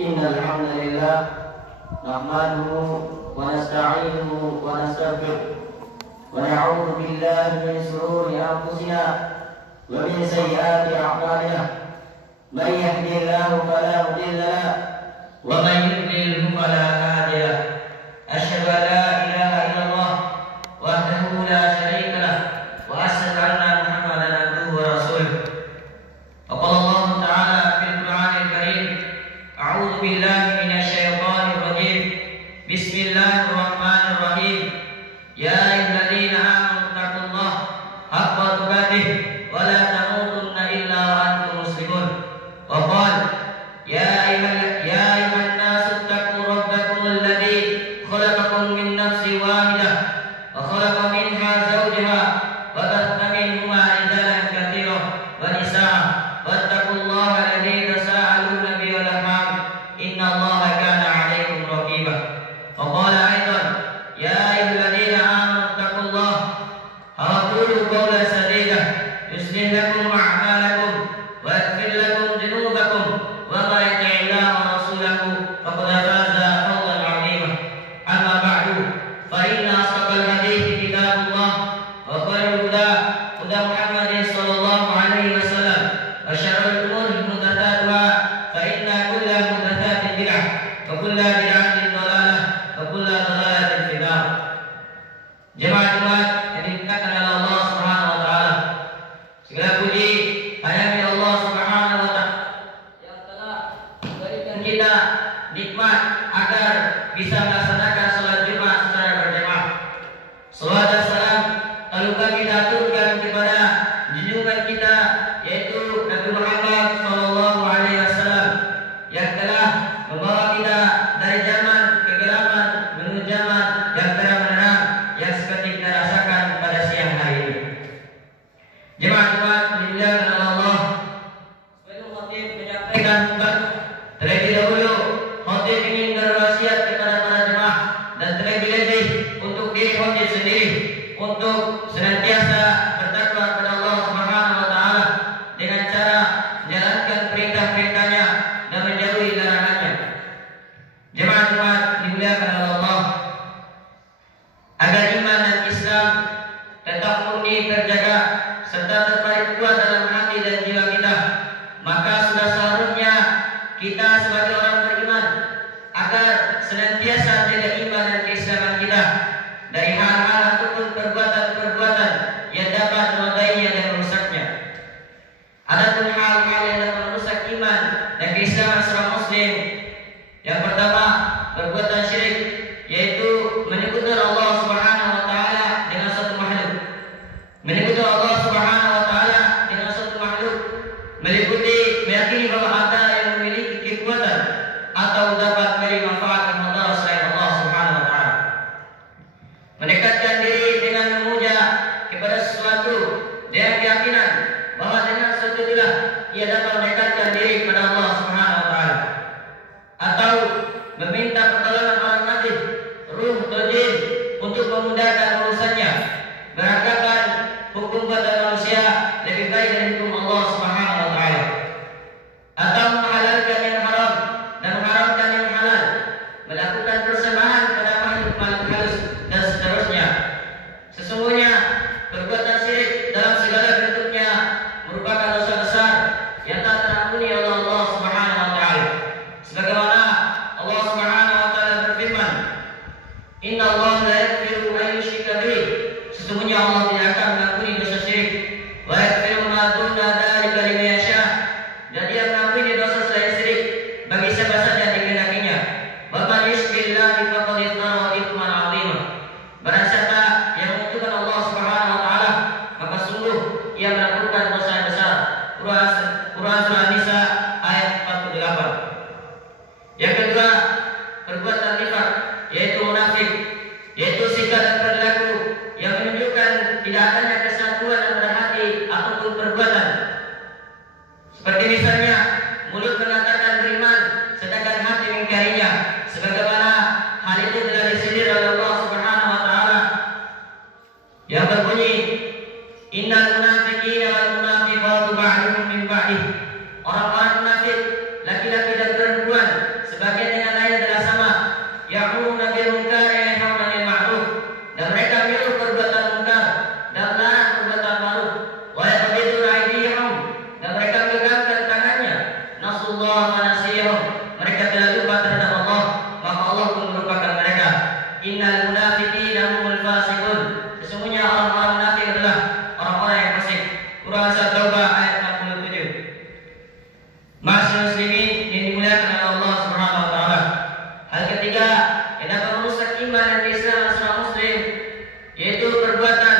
إن الحمد لله نحمده ونستعينه ونستغفره ونعوذ بالله من شرور أنفسنا ومن سيئات أعمالنا من يهده الله فلا مضل له ومن يضلل فلا هادي له أشهد أن لا إله إلا الله وحده لا شريك له وأشهد أن محمدا عبده ورسوله وقال الله تعالى في القرآن الكريم أعوذ بالله من الشيطان الرجيم بسم الله الرحمن الرحيم يا أيها الذين آمنوا اتقوا الله حق تقاته ولا تموتن إلا وأنتم مسلمون وقال يا أيها الناس اتقوا ربكم الذي خلقكم من نفس واحدة وخلق منها زوجها وبث منهما رجالا كثيرا ونساء واتقوا الله الذي تساءلون به والأرحام إن الله كان عليكم رقيبا وقال أيضا يا أيها الذين آمنوا اتقوا الله وقولوا قولا سديدا يصلح لكم أعمالكم ويغفر لكم ذنوبكم ومن يطع الله ورسوله فقد فاز فوزا عظيما أما بعد فإن أصدق الحديث كتاب الله وخير الهدى هدى محمد صلى الله عليه وسلم وشر الأمور محدثاتها فإن كل محدثات بدعة وكل بدعة ضلالة وكل ضلالة في النار. Jemaat-jemaat yang dimuliakan oleh Allah Subhanahu wa taala. Segala puji hanya milik Allah Subhanahu wa taala yang telah memberikan kita nikmat agar bisa melaksanakan salat Jumat secara berjamaah. Salawat dan salam telah kita aturkan kepada junjungan kita yaitu Nabi Muhammad sallallahu alaihi wasallam yang telah membawa kita dari zaman kegelapan menuju zaman yang terang benderang yang seperti kita rasakan pada siang hari ini. Jemaat-jemaat dimuliakan oleh Allah. Sebelum khatib menyampaikan khutbah, terlebih dahulu khatib ingin berwasiat kepada para jemaah dan terlebih lebih untuk diri khatib sendiri untuk senantiasa bertakwa kepada Allah Subhanahu wa taala dengan cara menjalankan perintah-perintahnya dan menjauhi larangannya. Jemaat-jemaat dimuliakan oleh Allah, agar iman dan Islam tetap murni terjaga serta terparit kuat dalam hati dan jiwa kita, maka sudah seharusnya kita sebagai orang beriman agar senantiasa menjaga iman dan keislaman kita dari hal-hal ataupun perbuatan-perbuatan yang dapat menodainya dan merusaknya. Adapun hal-hal yang dapat merusak iman dan keislaman seorang muslim, yang pertama perbuatan syirik, yaitu menyekutukan Allah Subhanahu wa taala dengan suatu makhluk. Menyekutukan Allah Subhanahu wa taala dengan suatu makhluk meliputi meyakini bahwa ada yang memiliki kekuatan atau dapat memberi manfaat dan mudarat selain Allah Subhanahu wa taala. Mendekatkan diri dengan memuja kepada sesuatu dengan keyakinan bahwa dengan sesuatu itulah ia dapat mendekatkan diri kepada Allah Subhanahu wa taala. Atau meminta pertolongan orang mati, ruh atau jin untuk memudahkan urusannya, beranggapan hukum buatan manusia lebih baik dari hukum Allah Subhanahu wa taala. Atau menghalalkan yang haram dan mengharamkan yang halal, melakukan persembahan pada makhluk-makhluk halus dan seterusnya. Sesungguhnya perbuatan syirik dalam segala bentuknya merupakan dosa besar yang tak terampuni oleh Allah Subhanahu wa taala. Sebagaimana Allah Subhanahu wa taala berfirman, "Inna Allah la yaghfiru an yushrika bih." Sesungguhnya Allah tidak akan mengampuni dosa syirik. Wa yaghfiru ma duna dzalika liman yasha. Dan Dia mengampuni dosa selain syirik bagi siapa saja yang dikehendakinya. Wa man yushrikillahi faqad iftara ithman 'azima. Barang siapa yang menyekutukan Allah Subhanahu wa taala, maka sungguh ia melakukan dosa yang besar. Quran surah An-Nisa ayat 48. Yang kedua, perbuatan nifaq, yaitu munafik, yaitu sikap dan perilaku yang menunjukkan tidak adanya kesatuan antara hati ataupun perbuatan. Seperti misalnya mulut mengatakan beriman sedangkan hati mengingkarinya, sebagaimana hal itu telah disindir oleh Allah Subhanahu wa taala yang berbunyi, "Innal munafiqina wal munafiqatu ba'duhum min ba'd At-Taubah ayat 47. Masyaallah muslimin yang dimuliakan oleh Allah Subhanahu wa taala. Hal ketiga yang dapat merusak iman dan keislaman seorang muslim yaitu perbuatan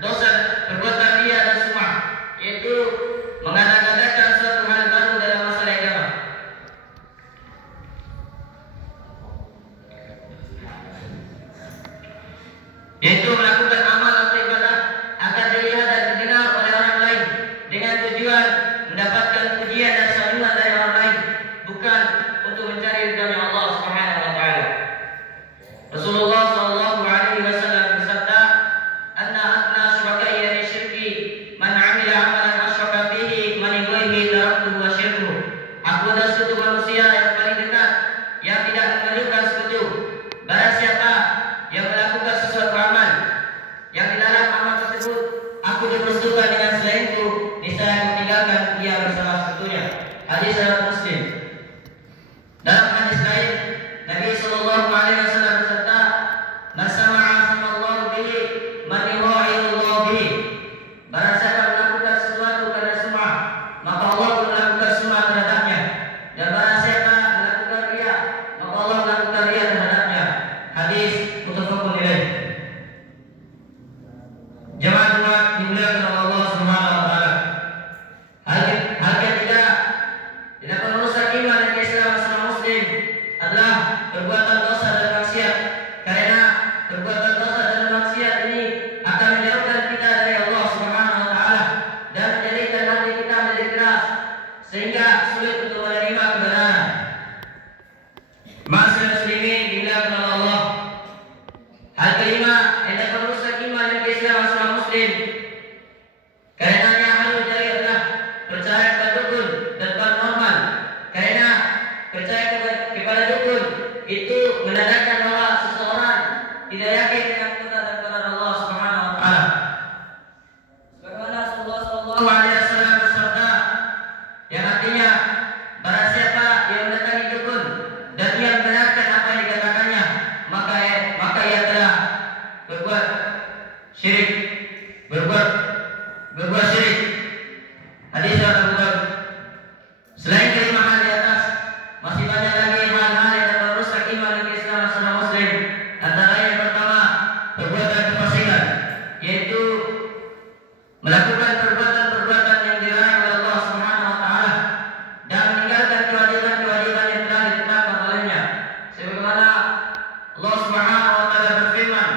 dosa, perbuatan riya dan sum'ah, yaitu mengada-ngadakan suatu hal baru dalam masalah agama. Yaitu melakukan amal atau ibadah agar dilihat dan dikenal oleh orang lain dengan tujuan mendapatkan pujian dan sanjungan dari orang lain, bukan untuk mencari ridha Allah Subhanahu wa taala. Rasulullah sallallahu alaihi wasallam bersabda, "Anna akna syuraka'i min syirki man 'amila 'amalan asyraka fihi man ghairihi taraktuhu wa syirkuhu." Aku adalah sekutu manusia yang paling dekat yang tidak mengajukan sekutu. Barang siapa yang melakukan sesuatu amal yang di dalam amal tersebut aku dipersekutukan dengan selainku, niscaya aku tinggalkan ia bersama sekutunya. Hadis riwayat Muslim. Dalam hadis lain, Nabi sallallahu alaihi wasallam bersabda, "Man sama'a samallahu bihi, man yu'ayillahu bihi." Barang siapa melakukan sesuatu karena sum'ah, maka Allah pun melakukan sum'ah terhadapnya. Dan barang siapa melakukan riya, maka Allah melakukan riya terhadapnya. Hadis muttafaqun ilaih. Jemaah dimuliakan oleh Allah Subhanahu wa taala. Hal ketiga yang dapat merusak iman dan keislaman seorang muslim adalah perbuatan dosa dan maksiat. Karena perbuatan dosa dan maksiat ini akan menjauhkan kita dari Allah Subhanahu wa taala dan menjadikan hati kita menjadi keras sehingga sulit untuk menerima kebenaran. Masyaallah muslimin dimuliakan oleh Allah. Hal kelima yang dapat merusak iman dan keislaman seorang muslim karenanya harus dari adalah percaya kepada dukun dan paranormal. Karena percaya kepada dukun itu menandakan bahwa seseorang tidak yakin dengan qadar dan qadar Allah Subhanahu wa taala. Sebagaimana Rasulullah sallallahu alaihi wasallam bersabda yang artinya barang siapa yang mendatangi dukun dan ia membenarkan apa yang dikatakannya, maka ia telah berbuat syirik, berbuat syirik. Hadis Abu Dawud. Selain kelima hal di atas, masih banyak lagi hal-hal yang dapat merusak iman dan keislaman seorang muslim. Antara yang pertama, perbuatan kefasikan, yaitu melakukan perbuatan-perbuatan yang dilarang oleh Allah Subhanahu wa taala dan meninggalkan kewajiban-kewajiban yang telah ditetapkan olehnya. Sebagaimana Allah Subhanahu wa taala berfirman,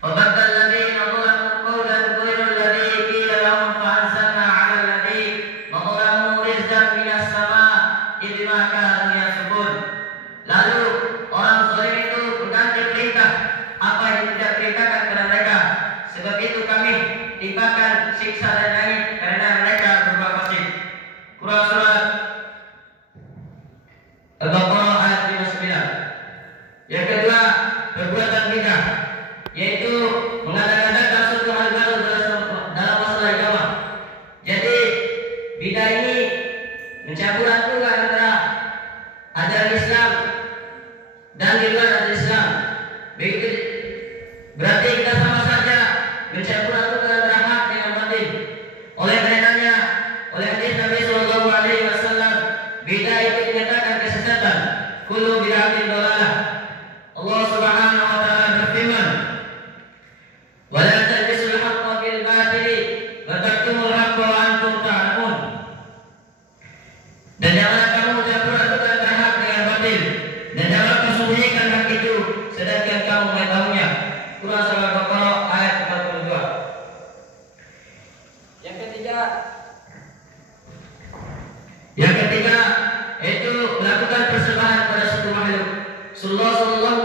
"Fabaddal alladziina zalamu qawlan ghayra alladzi qila lahum fa anzalna 'ala alladzi zalamu rizqan minas samaa'i bima kanu yasbun." Lalu orang zalim itu mengganti perintah apa yang tidak diperintahkan kepada mereka. Sebab itu kami timpakan siksa dari langit karena mereka berbuat fasik. Quran surat Al-Baqarah ayat 59. Yang kedua, perbuatan bidah, yaitu mengada-ngadakan suatu hal baru dalam masalah agama. Jadi bidah ini mencampur adukan antara ajaran Islam dan di luar ajaran Islam. Begitu berarti kita sama saja mencampur adukan antara hak dengan batil. Oleh karenanya, oleh hadis Nabi sallallahu alaihi wasallam, bidah itu dinyatakan kesesatan. Kullu bid'atin dhalalah. Allah Subhanahu wa taala berfirman, "Wa la talbisul haqqo bil batili wa taktumul haqqo wa antum ta'lamun." Dan janganlah kamu mencampur adukan antara hak dengan batil, dan janganlah kamu sembunyikan hak itu sedangkan kamu mengetahuinya. Quran surah Al-Baqarah ayat 42. Yang ketiga yaitu melakukan persembahan pada suatu makhluk. Rasulullah sallallahu